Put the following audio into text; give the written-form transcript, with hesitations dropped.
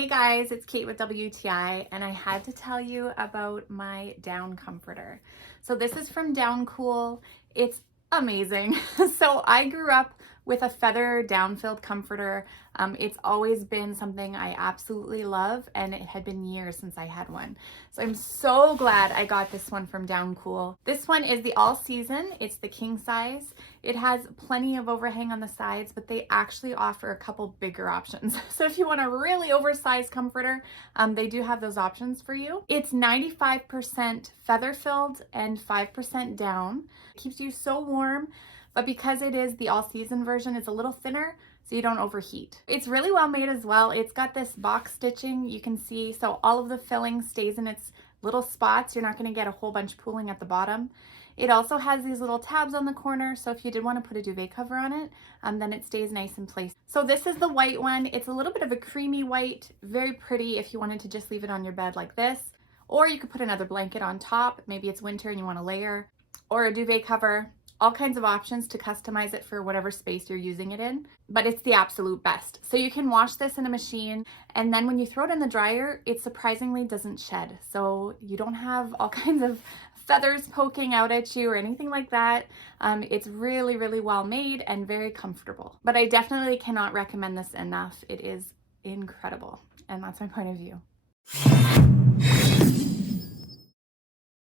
Hey guys, it's Kate with WTI, and I had to tell you about my down comforter. So this is from DOWNCOOL. It's amazing. So I grew up with a feather down-filled comforter. It's always been something I absolutely love, and it had been years since I had one. So I'm so glad I got this one from DOWNCOOL. This one is the all season. It's the king size. It has plenty of overhang on the sides, but they actually offer a couple bigger options. So if you want a really oversized comforter, they do have those options for you. It's 95% feather filled and 5% down. It keeps you so warm, but because it is the all season version, it's a little thinner, so you don't overheat. It's really well made as well. It's got this box stitching, you can see, so all of the filling stays in its little spots. You're not gonna get a whole bunch pooling at the bottom. It also has these little tabs on the corner, so if you did want to put a duvet cover on it, then it stays nice in place. So this is the white one. It's a little bit of a creamy white, very pretty if you wanted to just leave it on your bed like this. Or you could put another blanket on top. Maybe it's winter and you want to layer, or a duvet cover. All kinds of options to customize it for whatever space you're using it in, but it's the absolute best. So you can wash this in a machine, and then when you throw it in the dryer, it surprisingly doesn't shed. So you don't have all kinds of feathers poking out at you or anything like that. It's really, really well made and very comfortable. But I definitely cannot recommend this enough. It is incredible, and that's my point of view.